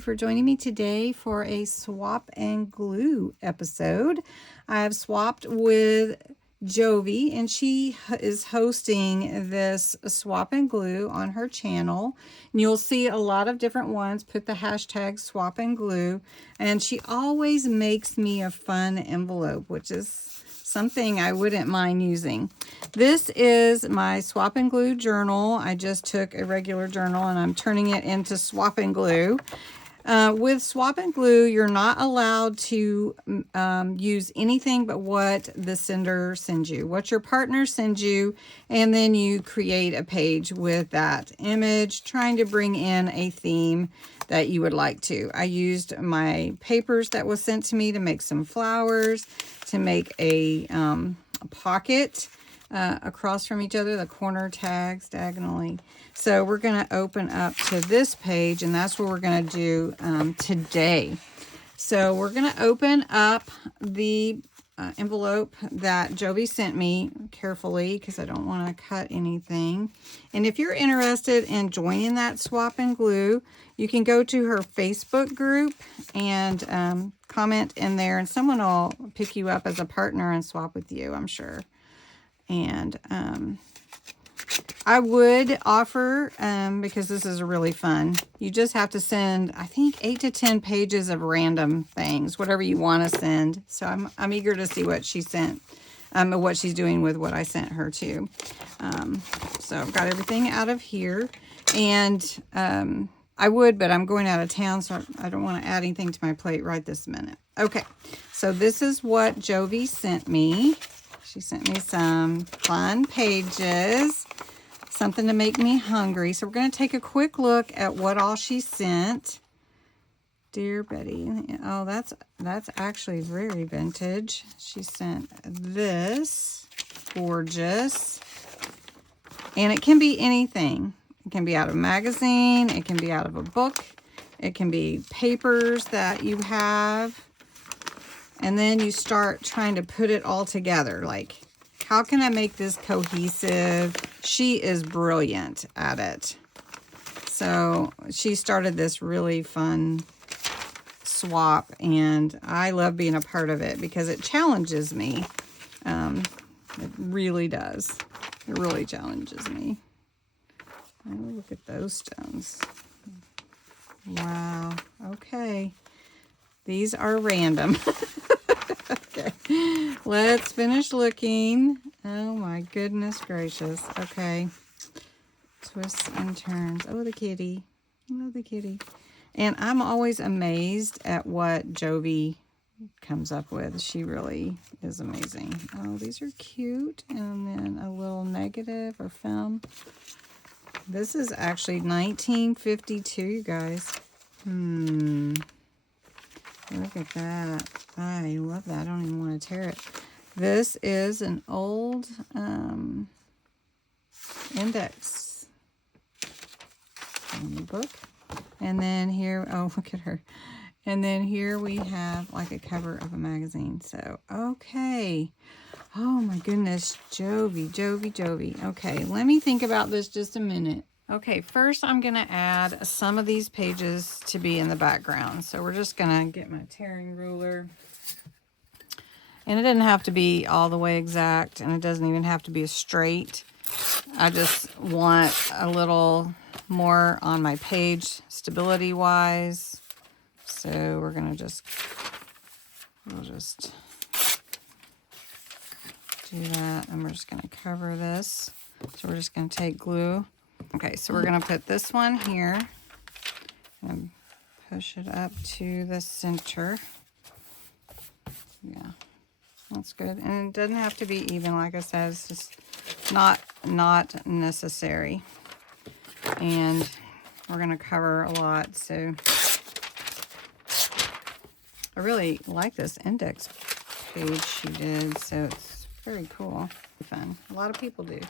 you for joining me today for a swap and glue episode. I've swapped with Jovi, and she is hosting this swap and glue on her channel. And you'll see a lot of different ones. Put the hashtag swap and glue. And she always makes me a fun envelope, which is something I wouldn't mind using. This is my swap and glue journal. I just took a regular journal and I'm turning it into swap and glue. With swap and glue, you're not allowed to use anything but what the sender sends you, what your partner sends you, and then you create a page with that image, trying to bring in a theme that you would like to. I used my papers that was sent to me to make some flowers, to make a pocket across from each other, the corner tags diagonally. So we're going to open up to this page, and that's what we're going to do today. So we're going to open up the envelope that Jovi sent me carefully because I don't want to cut anything. And if you're interested in joining that swap and glue, you can go to her Facebook group and comment in there, and someone will pick you up as a partner and swap with you, I'm sure. And I would offer, because this is really fun, you just have to send, I think, 8 to 10 pages of random things, whatever you want to send. So I'm eager to see what she sent, what she's doing with what I sent her too. So I've got everything out of here, and I would, but I'm going out of town, so I don't want to add anything to my plate right this minute. Okay, so this is what Jovi sent me. She sent me some fun pages, something to make me hungry. So we're going to take a quick look at what all she sent. Dear Betty. Oh, that's actually very vintage. She sent this. Gorgeous. And it can be anything. It can be out of a magazine. It can be out of a book. It can be papers that you have. And then you start trying to put it all together. Like, how can I make this cohesive? She is brilliant at it. So she started this really fun swap, and I love being a part of it because it challenges me. It really does. It really challenges me. Oh, look at those stones. Wow. Okay. These are random. Okay, let's finish looking. Oh my goodness gracious. Okay, twists and turns. Oh, the kitty. Oh, the kitty. And I'm always amazed at what Jovi comes up with. She really is amazing. Oh, these are cute. And then a little negative or film. This is actually 1952, you guys. Look at that. I love that. I don't even want to tear it. This is an old index in the book. And then here, oh, look at her. And then here we have like a cover of a magazine. So, okay. Oh my goodness. Jovi. Okay, let me think about this just a minute. Okay, first I'm going to add some of these pages to be in the background. So we're just going to get my tearing ruler. And it doesn't have to be all the way exact, and it doesn't even have to be straight. I just want a little more on my page stability-wise. So we're going to we'll just do that. And we're just going to cover this. So we're just going to take glue. Okay, so we're going to put this one here and push it up to the center. Yeah, that's good. And it doesn't have to be even, like I said, it's just not necessary. And we're going to cover a lot, so I really like this index page she did, so it's very cool. Fun. A lot of people do.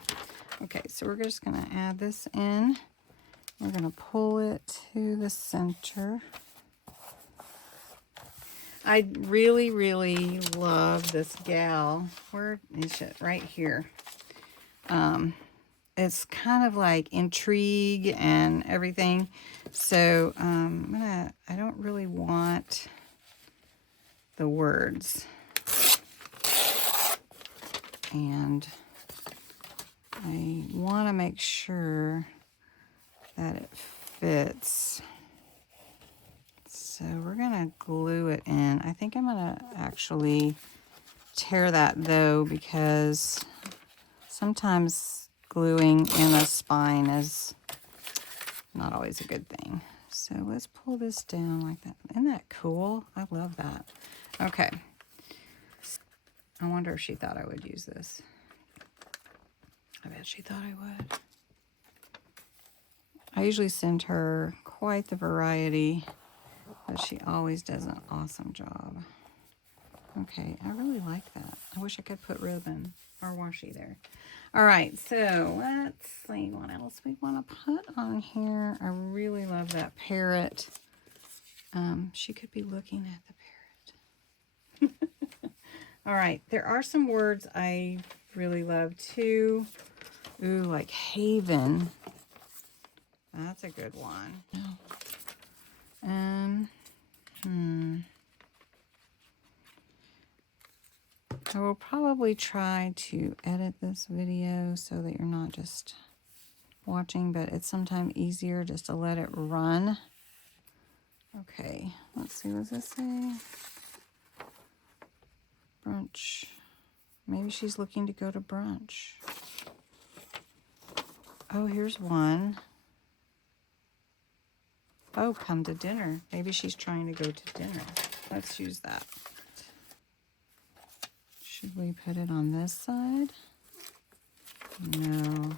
Okay, so we're just going to add this in. We're going to pull it to the center. I really, really love this gal. Where is it? Right here. it's kind of like intrigue and everything. So I don't really want the words. And I want to make sure that it fits. So we're going to glue it in. I think I'm going to actually tear that though, because sometimes gluing in a spine is not always a good thing. So let's pull this down like that. Isn't that cool? I love that. Okay. I wonder if she thought I would use this. I bet she thought I would. I usually send her quite the variety, but she always does an awesome job. Okay, I really like that. I wish I could put ribbon or washi there. All right, so let's see what else we want to put on here. I really love that parrot. She could be looking at the parrot. All right, there are some words I really love too. Ooh, like haven. That's a good one. I will probably try to edit this video so that you're not just watching, but it's sometimes easier just to let it run. Okay, let's see, what does this say? Brunch. Maybe she's looking to go to brunch. Oh, here's one. Oh, come to dinner. Maybe she's trying to go to dinner. Let's use that. Should we put it on this side? No.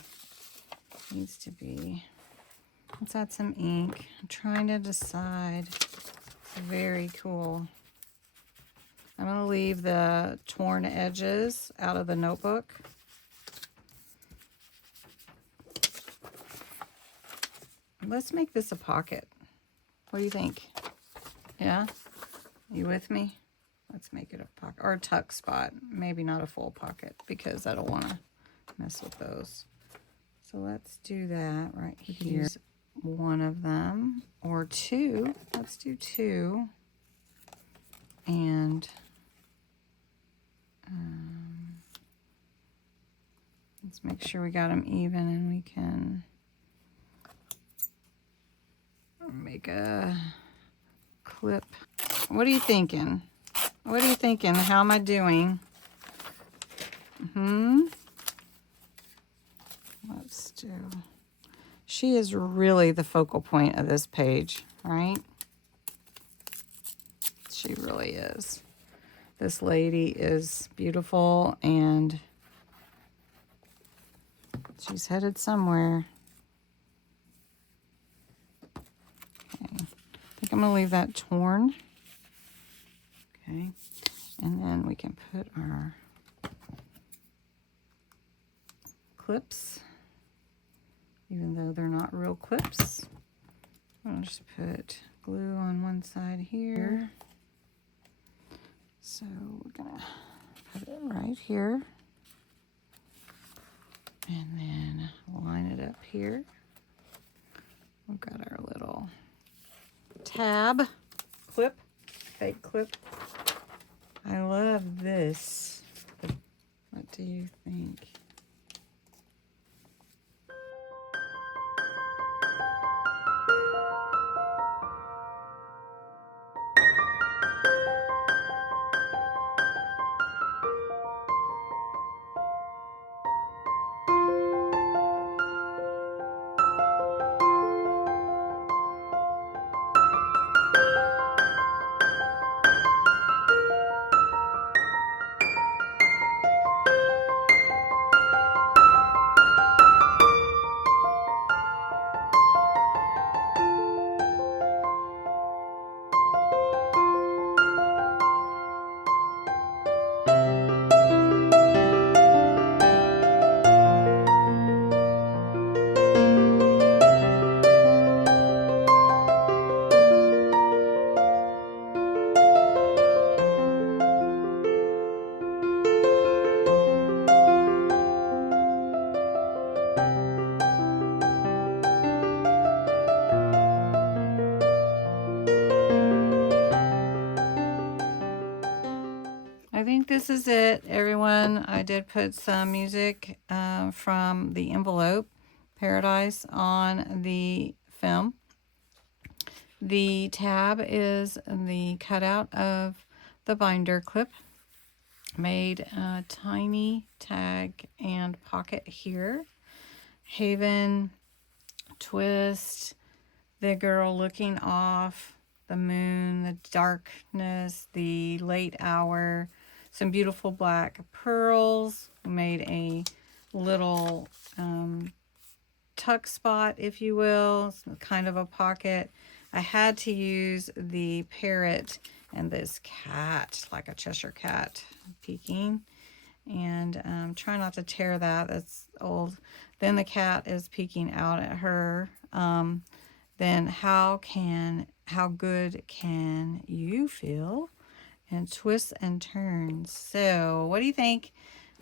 Needs to be. Let's add some ink. I'm trying to decide. Very cool. I'm going to leave the torn edges out of the notebook. Let's make this a pocket. What do you think? Yeah? You with me? Let's make it a pocket or a tuck spot. Maybe not a full pocket because I don't want to mess with those. So let's do that right here. Use one of them or two. Let's do two. And let's make sure we got them even and we can make a clip. What are you thinking? What are you thinking? How am I doing? Let's do. She is really the focal point of this page, right? She really is. This lady is beautiful and she's headed somewhere. Okay. I think I'm going to leave that torn. Okay. And then we can put our clips, even though they're not real clips. I'll just put glue on one side here. So we're gonna put it right here. And then line it up here. We've got our little tab clip, fake clip. I love this. What do you think? I think this is it, everyone. I did put some music from the envelope, Paradise, on the film. The tab is the cutout of the binder clip. Made a tiny tag and pocket here. Haven, twist, the girl looking off, the moon, the darkness, the late hour, some beautiful black pearls. Made a little tuck spot, if you will, kind of a pocket. I had to use the parrot and this cat, like a Cheshire cat, peeking. And try not to tear that. That's old. Then the cat is peeking out at her. Then how good can you feel? And twists and turns. So what do you think?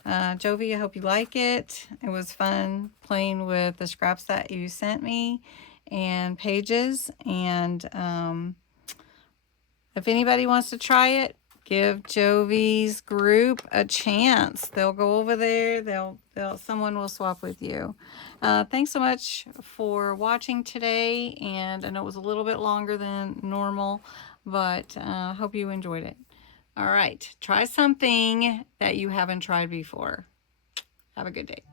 Jovi, I hope you like it. It was fun playing with the scraps that you sent me and pages. And if anybody wants to try it, give Jovi's group a chance. They'll go over there. Someone will swap with you. Thanks so much for watching today. And I know it was a little bit longer than normal, but hope you enjoyed it. All right, try something that you haven't tried before. Have a good day.